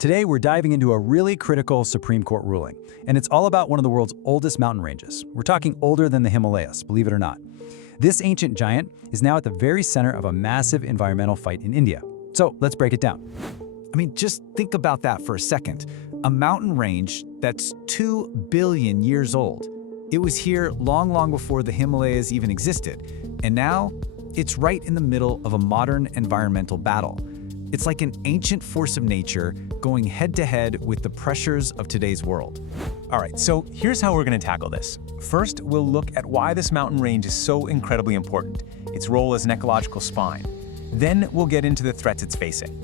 Today, we're diving into a really critical Supreme Court ruling, and it's all about one of the world's oldest mountain ranges. We're talking older than the Himalayas, believe it or not. This ancient giant is now at the very center of a massive environmental fight in India. So let's break it down. Just think about that for a second. A mountain range that's 2 billion years old. It was here long before the Himalayas even existed. And now, it's right in the middle of a modern environmental battle. It's like an ancient force of nature going head-to-head with the pressures of today's world. All right, so here's how we're going to tackle this. First, we'll look at why this mountain range is so incredibly important, its role as an ecological spine. Then we'll get into the threats it's facing.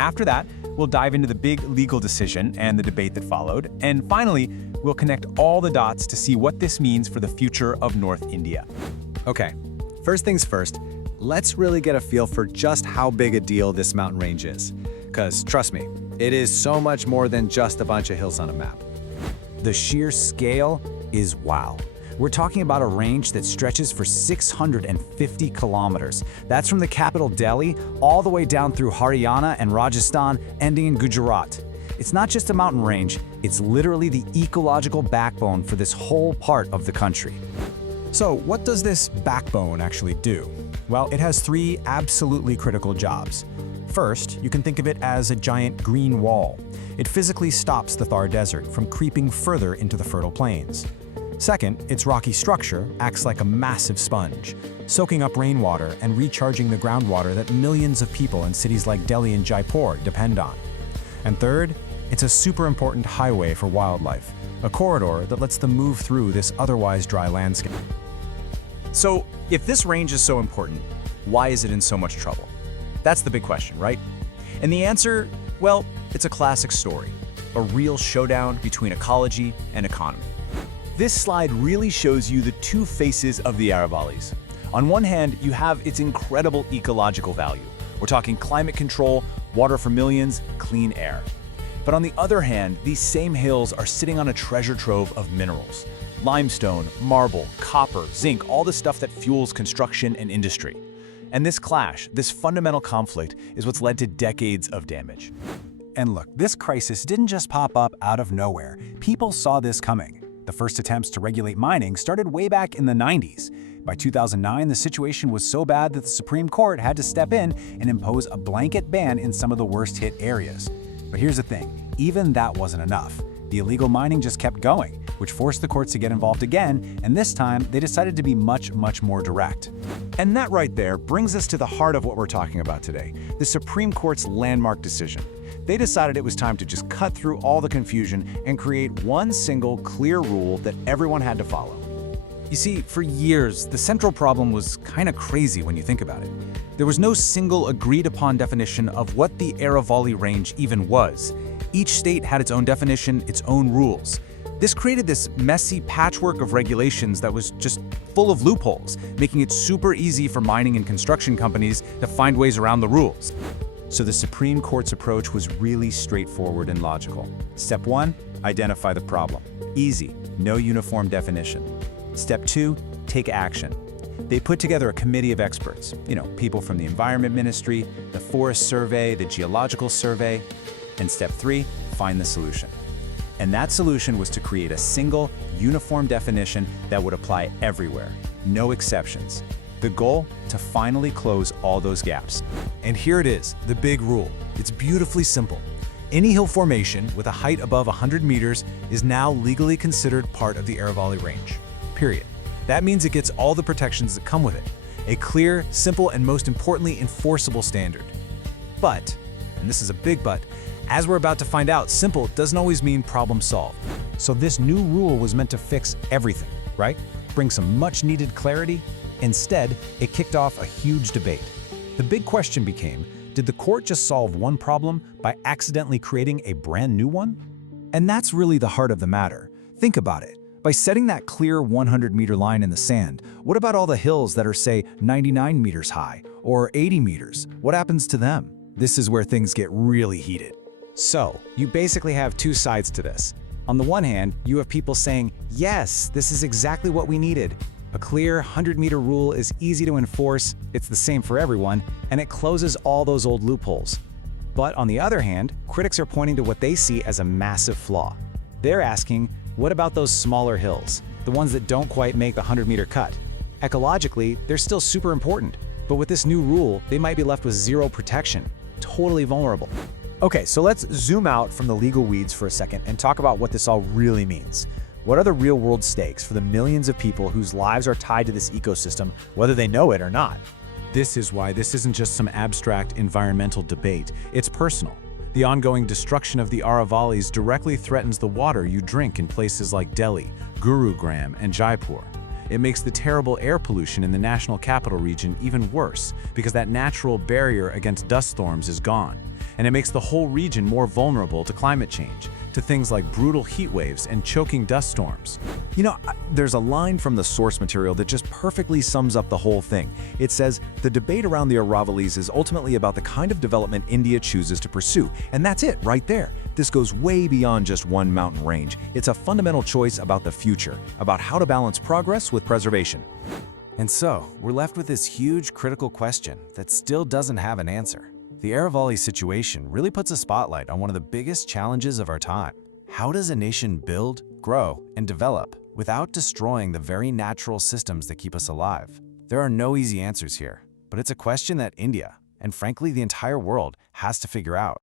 After that, we'll dive into the big legal decision and the debate that followed. And finally, we'll connect all the dots to see what this means for the future of North India. Okay, first things first, let's really get a feel for just how big a deal this mountain range is. Because trust me, it is so much more than just a bunch of hills on a map. The sheer scale is wow. We're talking about a range that stretches for 650 kilometers. That's from the capital Delhi all the way down through Haryana and Rajasthan, ending in Gujarat. It's not just a mountain range, it's literally the ecological backbone for this whole part of the country. So what does this backbone actually do? Well, it has three absolutely critical jobs. First, you can think of it as a giant green wall. It physically stops the Thar Desert from creeping further into the fertile plains. Second, its rocky structure acts like a massive sponge, soaking up rainwater and recharging the groundwater that millions of people in cities like Delhi and Jaipur depend on. And third, it's a super important highway for wildlife, a corridor that lets them move through this otherwise dry landscape. So, if this range is so important, why is it in so much trouble? That's the big question, right? And the answer, well, it's a classic story, a real showdown between ecology and economy. This slide really shows you the two faces of the Aravallis. On one hand, you have its incredible ecological value. We're talking climate control, water for millions, clean air. But on the other hand, these same hills are sitting on a treasure trove of minerals. Limestone, marble, copper, zinc, all the stuff that fuels construction and industry. And this clash, this fundamental conflict, is what's led to decades of damage. And look, this crisis didn't just pop up out of nowhere. People saw this coming. The first attempts to regulate mining started way back in the 90s. By 2009, the situation was so bad that the Supreme Court had to step in and impose a blanket ban in some of the worst-hit areas. But here's the thing, even that wasn't enough. The illegal mining just kept going, which forced the courts to get involved again, and this time they decided to be much more direct. And that right there brings us to the heart of what we're talking about today, the Supreme Court's landmark decision. They decided it was time to just cut through all the confusion and create one single, clear rule that everyone had to follow. You see, for years, the central problem was kind of crazy when you think about it. There was no single agreed-upon definition of what the Aravalli Range even was. Each state had its own definition, its own rules. This created this messy patchwork of regulations that was just full of loopholes, making it super easy for mining and construction companies to find ways around the rules. So the Supreme Court's approach was really straightforward and logical. Step 1, identify the problem. Easy, no uniform definition. Step 2, take action. They put together a committee of experts, people from the Environment Ministry, the Forest Survey, the Geological Survey. And step 3, find the solution. And that solution was to create a single, uniform definition that would apply everywhere, no exceptions. The goal? To finally close all those gaps. And here it is, the big rule. It's beautifully simple. Any hill formation with a height above 100 meters is now legally considered part of the Aravalli Range. Period. That means it gets all the protections that come with it. A clear, simple, and most importantly, enforceable standard. But, and this is a big but, as we're about to find out, simple doesn't always mean problem solved. So this new rule was meant to fix everything, right? Bring some much-needed clarity. Instead, it kicked off a huge debate. The big question became, did the court just solve one problem by accidentally creating a brand new one? And that's really the heart of the matter. Think about it. By setting that clear 100-meter line in the sand, what about all the hills that are, say, 99 meters high or 80 meters? What happens to them? This is where things get really heated. So, you basically have two sides to this. On the one hand, you have people saying, yes, this is exactly what we needed. A clear 100-meter rule is easy to enforce, it's the same for everyone, and it closes all those old loopholes. But on the other hand, critics are pointing to what they see as a massive flaw. They're asking, what about those smaller hills, the ones that don't quite make the 100-meter cut? Ecologically, they're still super important, but with this new rule, they might be left with zero protection, totally vulnerable. Okay, so let's zoom out from the legal weeds for a second and talk about what this all really means. What are the real-world stakes for the millions of people whose lives are tied to this ecosystem, whether they know it or not? This is why this isn't just some abstract environmental debate, it's personal. The ongoing destruction of the Aravallis directly threatens the water you drink in places like Delhi, Gurugram, and Jaipur. It makes the terrible air pollution in the national capital region even worse because that natural barrier against dust storms is gone. And it makes the whole region more vulnerable to climate change, to things like brutal heat waves and choking dust storms. You know, there's a line from the source material that just perfectly sums up the whole thing. It says, the debate around the Aravallis is ultimately about the kind of development India chooses to pursue. And that's it, right there. This goes way beyond just one mountain range. It's a fundamental choice about the future, about how to balance progress with preservation. And so, we're left with this huge critical question that still doesn't have an answer. The Aravalli situation really puts a spotlight on one of the biggest challenges of our time. How does a nation build, grow, and develop without destroying the very natural systems that keep us alive? There are no easy answers here, but it's a question that India, and frankly the entire world, has to figure out.